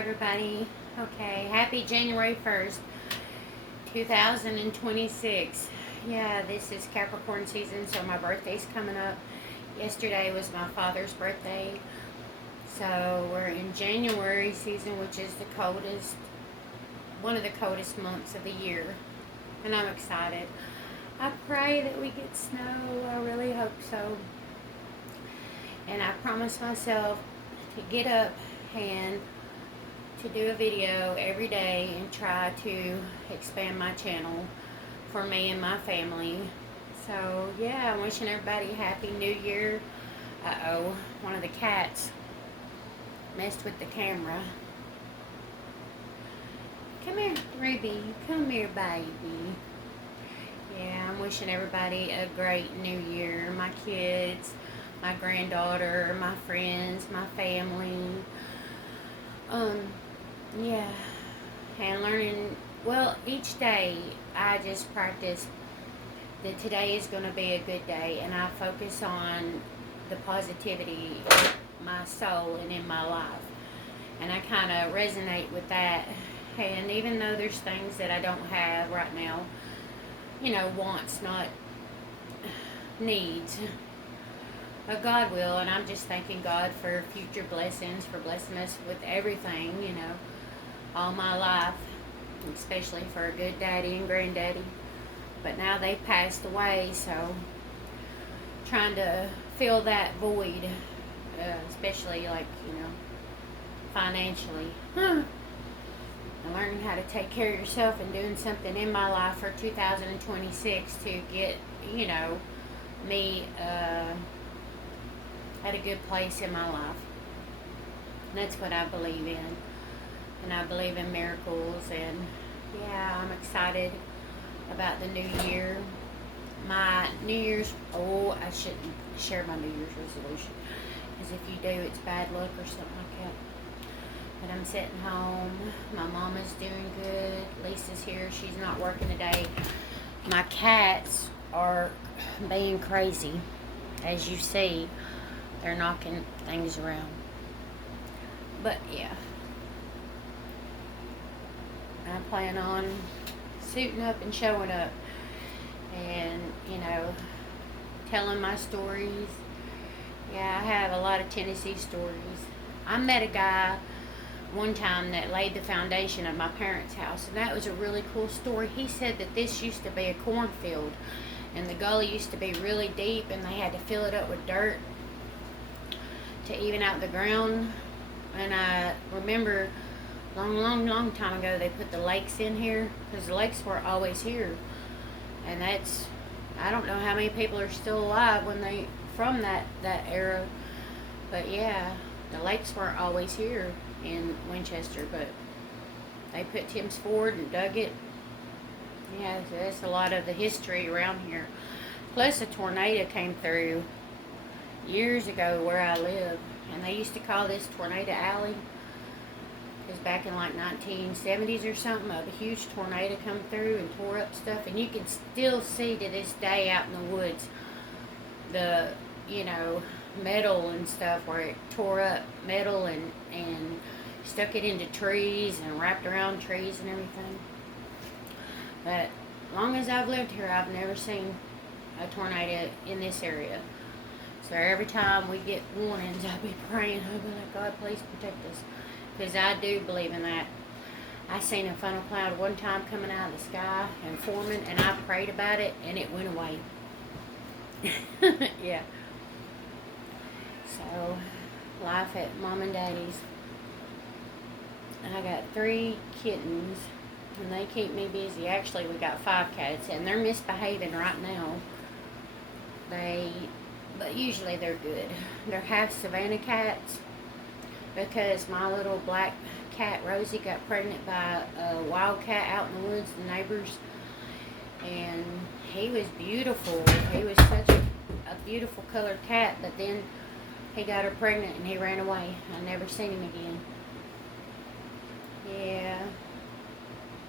everybody. Okay, happy January 1st, 2026. Yeah, this is Capricorn season, so my birthday's coming up. Yesterday was my father's birthday. So we're in January season, which is the coldest, one of the coldest months of the year. And I'm excited. I pray that we get snow. I really hope so. And I promise myself to get up and to do a video every day and try to expand my channel for me and my family. So yeah, I'm wishing everybody a happy new year. Uh-oh, one of the cats messed with the camera. Come here, Ruby. Come here, baby. Yeah, I'm wishing everybody a great new year. My kids, my granddaughter, my friends, my family. Yeah, and learning, well, each day I just practice that today is going to be a good day, and I focus on the positivity in my soul and in my life, and I kind of resonate with that. And even though there's things that I don't have right now, wants, not needs, but God will, and I'm just thanking God for future blessings, for blessing us with everything, all my life, especially for a good daddy and granddaddy. But now they've passed away, so trying to fill that void, especially financially. And learning how to take care of yourself and doing something in my life for 2026 to get, me at a good place in my life. And that's what I believe in. And I believe in miracles, and yeah, I'm excited about the new year. My New Year's, I shouldn't share my New Year's resolution, because if you do, it's bad luck or something like that. But I'm sitting home. My mama's doing good. Lisa's here. She's not working today. My cats are being crazy. As you see, they're knocking things around. But yeah, I plan on suiting up and showing up and, telling my stories. Yeah, I have a lot of Tennessee stories. I met a guy one time that laid the foundation of my parents' house, and that was a really cool story. He said that this used to be a cornfield, and the gully used to be really deep, and they had to fill it up with dirt to even out the ground. And I remember long time ago they put the lakes in here, because the lakes were always here, and I don't know how many people are still alive from that era, but yeah, the lakes weren't always here in Winchester, but they put Tim's Ford and dug it. Yeah, so that's a lot of the history around here. Plus a tornado came through years ago where I live, and they used to call this Tornado Alley, because back in like 1970s or something, a huge tornado come through and tore up stuff, and you can still see to this day out in the woods the metal and stuff where it tore up metal and stuck it into trees and wrapped around trees and everything. But as long as I've lived here, I've never seen a tornado in this area. So every time we get warnings, I'll be praying, I'll be like, God, please protect us, because I do believe in that. I seen a funnel cloud one time coming out of the sky and forming, and I prayed about it, and it went away. Yeah. So, life at Mom and Daddy's. I got 3 kittens, and they keep me busy. Actually, we got 5 cats, and they're misbehaving right now. But usually they're good. They're half Savannah cats, because my little black cat Rosie got pregnant by a wild cat out in the woods, the neighbors, and he was beautiful. He was such a beautiful colored cat, but then he got her pregnant and he ran away. I never seen him again. Yeah,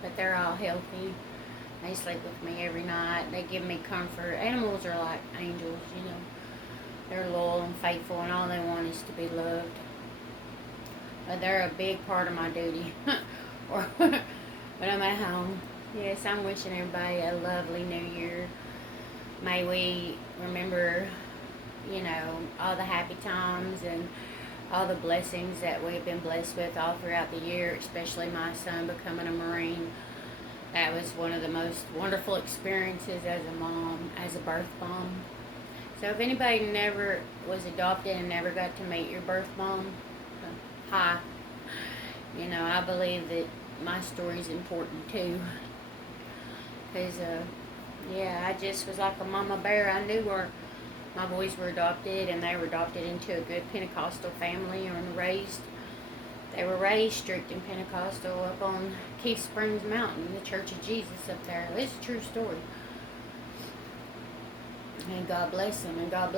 but they're all healthy. They sleep with me every night. They give me comfort. Animals are like angels, They're loyal and faithful, and all they want is to be loved. They're a big part of my duty. Or when I'm at home. Yes, I'm wishing everybody a lovely new year. May we remember, all the happy times and all the blessings that we've been blessed with all throughout the year, especially my son becoming a Marine. That was one of the most wonderful experiences as a mom, as a birth mom. So if anybody never was adopted and never got to meet your birth mom, hi. I believe that my story's important too. Because, I just was like a mama bear. I knew where my boys were adopted, and they were adopted into a good Pentecostal family they were raised strict and Pentecostal up on Keith Springs Mountain, the Church of Jesus up there. It's a true story. And God bless him. And God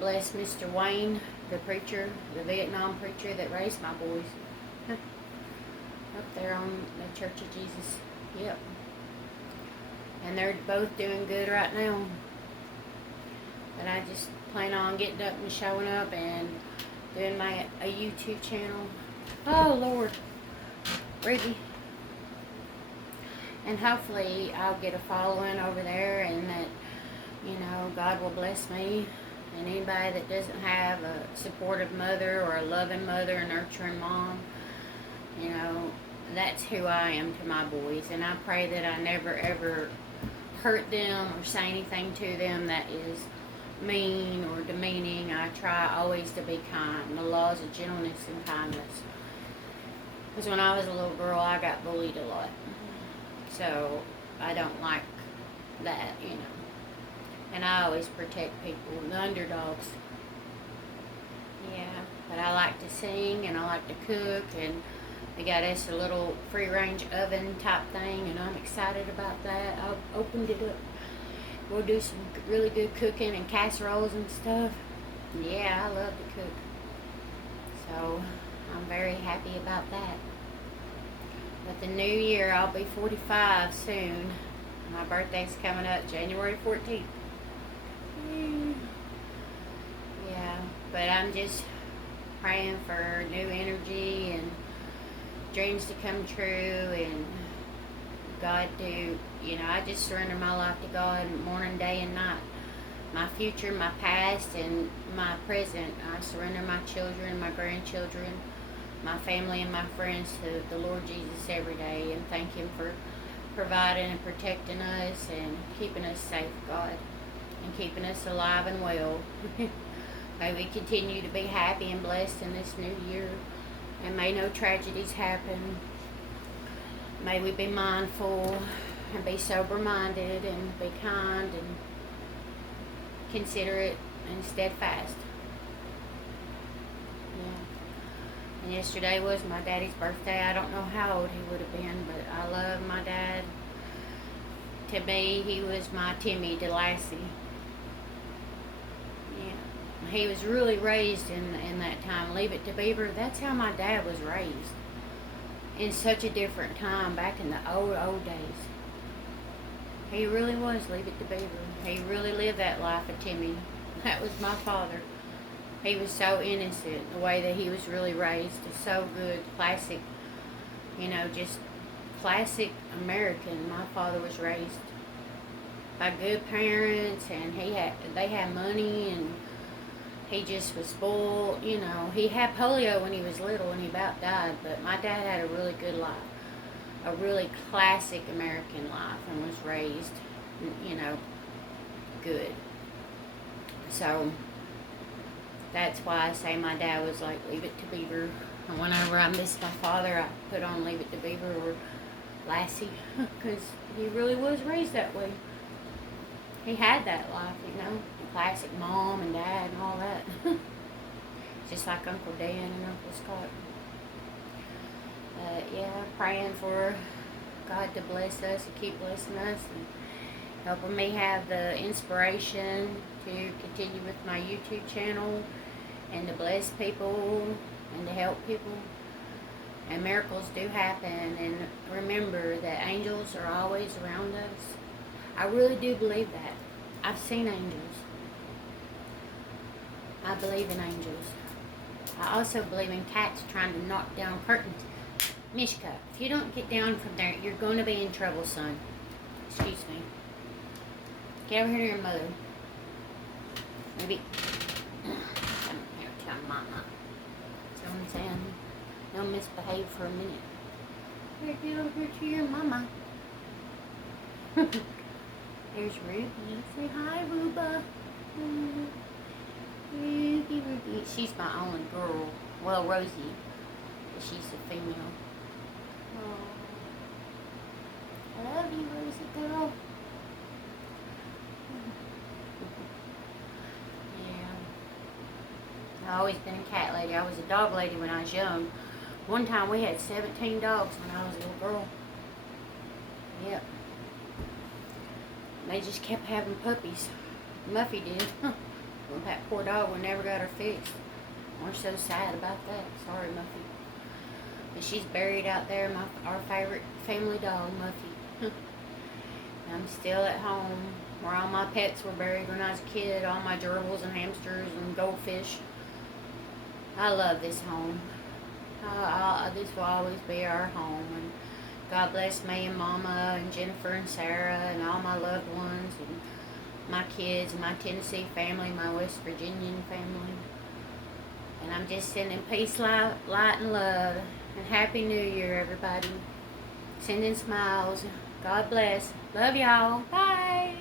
bless Mr. Wayne, the preacher, the Vietnam preacher that raised my boys. Up there on the Church of Jesus. Yep. And they're both doing good right now. But I just plan on getting up and showing up and doing a YouTube channel. Oh, Lord. Ricky. And hopefully I'll get a following over there, and that, God will bless me. And anybody that doesn't have a supportive mother or a loving mother, a nurturing mom, that's who I am to my boys. And I pray that I never, ever hurt them or say anything to them that is mean or demeaning. I try always to be kind. The laws of gentleness and kindness. Because when I was a little girl, I got bullied a lot. So I don't like that, And I always protect people, the underdogs. Yeah, but I like to sing and I like to cook, and we got us a little free-range oven type thing, and I'm excited about that. I opened it up. We'll do some really good cooking and casseroles and stuff. Yeah, I love to cook. So I'm very happy about that. But the new year, I'll be 45 soon. My birthday's coming up January 14th. Yeah, but I'm just praying for new energy and dreams to come true, and God to, I just surrender my life to God morning, day, and night. My future, my past, and my present. I surrender my children, my grandchildren, my family, and my friends to the Lord Jesus every day, and thank Him for providing and protecting us and keeping us safe, God, and keeping us alive and well. May we continue to be happy and blessed in this new year, and may no tragedies happen. May we be mindful and be sober-minded and be kind and considerate and steadfast. Yeah. And yesterday was my daddy's birthday. I don't know how old he would have been, but I love my dad. To me, he was my Timmy DeLassey. Yeah. He was really raised in that time. Leave It to Beaver. That's how my dad was raised. In such a different time, back in the old days. He really was Leave It to Beaver. He really lived that life of Timmy. That was my father. He was so innocent. The way that he was really raised is so good. Classic, just classic American. My father was raised by good parents, and they had money, and he just was spoiled. He had polio when he was little, and he about died, but my dad had a really good life. A really classic American life, and was raised, good. So that's why I say my dad was like Leave It to Beaver. And whenever I miss my father, I put on Leave It to Beaver or Lassie, because he really was raised that way. He had that life, classic mom and dad and all that. Just like Uncle Dan and Uncle Scott. Praying for God to bless us and keep blessing us, and helping me have the inspiration to continue with my YouTube channel, and to bless people and to help people. And miracles do happen, and remember that angels are always around us. I really do believe that. I've seen angels. I believe in angels. I also believe in cats trying to knock down curtains. Mishka, if you don't get down from there, you're going to be in trouble, son. Excuse me. Get over here to your mother. Maybe. Come here, tell mama. That's what I'm saying. Don't misbehave for a minute. Here, get over here to your mama. There's Ruby. Say hi, Ruba. Ruby. She's my only girl. Well, Rosie. But she's a female. Oh. I love you, Rosie girl. Yeah. I've always been a cat lady. I was a dog lady when I was young. One time we had 17 dogs when I was a little girl. Yep. They just kept having puppies. Muffy did. Well, that poor dog, we never got her fixed. We're so sad about that. Sorry, Muffy. But she's buried out there, our favorite family dog, Muffy. I'm still at home where all my pets were buried when I was a kid. All my gerbils and hamsters and goldfish. I love this home. This will always be our home. And God bless me and Mama and Jennifer and Sarah and all my loved ones and my kids, my Tennessee family, my West Virginian family. And I'm just sending peace, light, and love. And Happy New Year, everybody. Sending smiles. God bless. Love y'all. Bye.